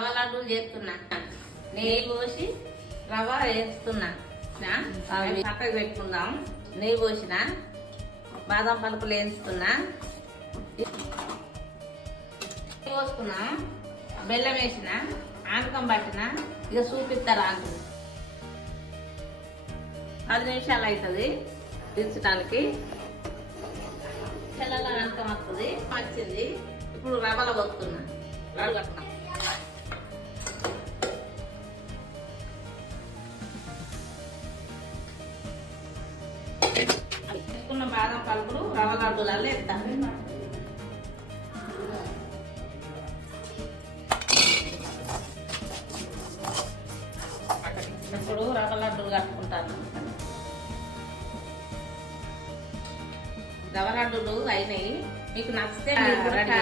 రవ్వ లడ్డూలు చేస్తున్నా. నెయ్యి పోసి రవ్వ వేస్తున్నా. అవి పక్కకు పెట్టుకుందాం. నెయ్యి పోసిన బాదం పలుకులు వేస్తున్నా. పోసుకున్నా, బెల్లం వేసిన, ఆనకం పట్టిన. ఇక చూపిస్తారు ఆకు 10 నిమిషాలు అవుతుంది దించడానికి. పిల్లల ఆనకం వస్తుంది, వచ్చింది. ఇప్పుడు రవ్వలో పోతున్నా, రవ్వ కట్టున్నా. వేసుకున్న బాదం పలుకులు రవ్వ లడ్డూలలో వేస్తాను. ఇప్పుడు రవ్వ లడ్డూలు కట్టుకుంటాను. రవ్వ లడ్డూలు అయినాయి. మీకు నచ్చితే రెడీ